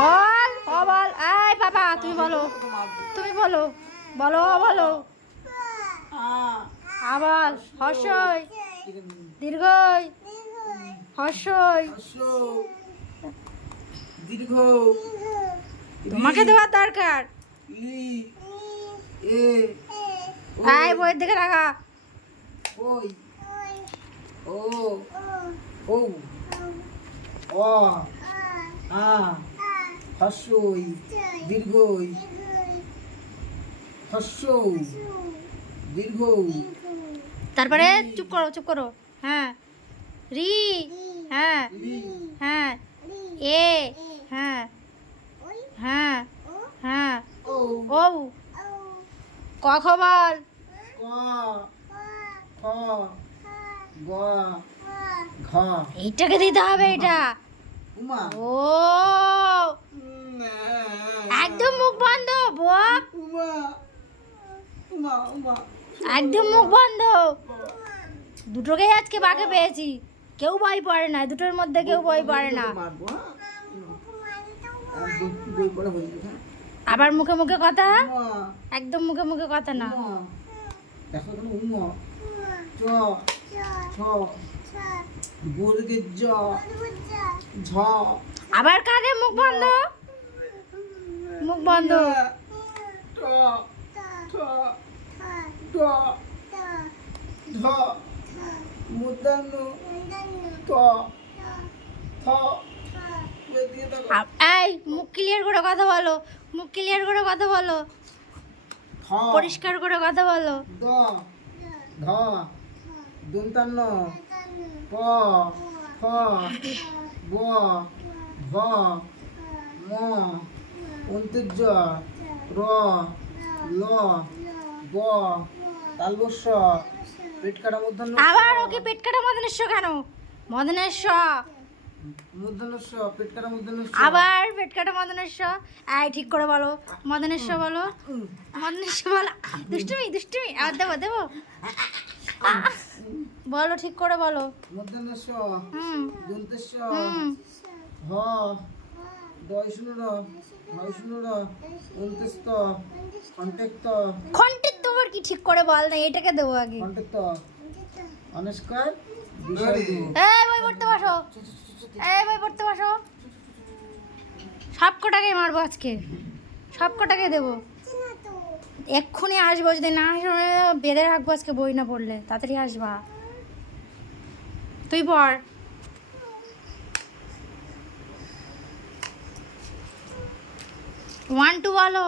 বল ও বল, এই বাবা তুমি বলো, তুমি বলো, বলো বলো। আবার হর্ষই দীর্ঘই হর্ষই। দীর্ঘ তোমাকে দেওয়ার দরকার। লি এ এই বইয়ের দিকে রাখা। ওই ও ও অ আ হর্ষই দীর্ঘই হর্ষ দীর্ঘ। তারপরে চুপ করো চুপ করো। হ্যাঁ রি, হ্যাঁ লি হ্যাঁ এ, হ্যাঁ হ্যাঁ হ্যাঁ ও ও। ক খ বল। ক খ গ ঘ। এইটাকে দিতে হবে এটা। উমা ও একদম মুখ বন্ধ বক, উমা উমা উমা একদম মুখ বন্ধ। দুটোকেই আজকে বাঘে পেয়েছি, কেউ ভয় পড়ে না, দুটোর মধ্যে কেউ ভয় পড়ে না। মারবো একদম বই পড়া হয়ে গেছে। আবার মুখে মুখে কথা, উমা একদম মুখে মুখে কথা না। উমা দেখো কেন উমা চ ছ বর্গের জ ঝ আবার কাঁধে মুখ বন্ধ, মুখ বন্ধ। ট ঠ ড ধ মূর্ধন্য ট থ দিয়ে দাও এই মুখ ক্লিয়ার করে কথা বলো, মুখ ক্লিয়ার করে কথা বলো, থ পরিষ্কার করে কথা বলো। দ ধ দন্তান্ন প ফ ব ভ ম অন্ত্যজ র ল ব তালবস্য পেট কাটা মূর্ধন্য আবার ওকে পেট কাটা মদনেশ্ব কেন? মদনেশ্ব, মূর্ধন্যস্য পেট কাটা মূর্ধন্যস্য আবার পেট কাটা মদনেশ্ব। এই ঠিক করে বলো, মদনেশ্ব বলো, মদনেশ্ব বলো। দুষ্টুমি দুষ্টুমি, আবার দেবো দেবো। বলো ঠিক করে বলো। মূর্ধন্যস্য হুম দন্তেস্য হুম। হ দয় শূন্য নয় শূন্য অন্ত্যস্ত কন্টেক্ট খন্ডিত তোমার কি ঠিক করে বল না, এটাকে দেবো আগে। কন্টেক্ট অনস্কার বিষয় এই বই পড়তে বসো, এই বই পড়তে বসো। সব কটাকে মারবো আজকে, সব কটাকে দেবো। এক্ষুনি আসবো, যদি না আসবো বেঁধে রাখবো আজকে বই না পড়লে। তাড়াতাড়ি আসবা, তুই পড়। 1 2 বলো।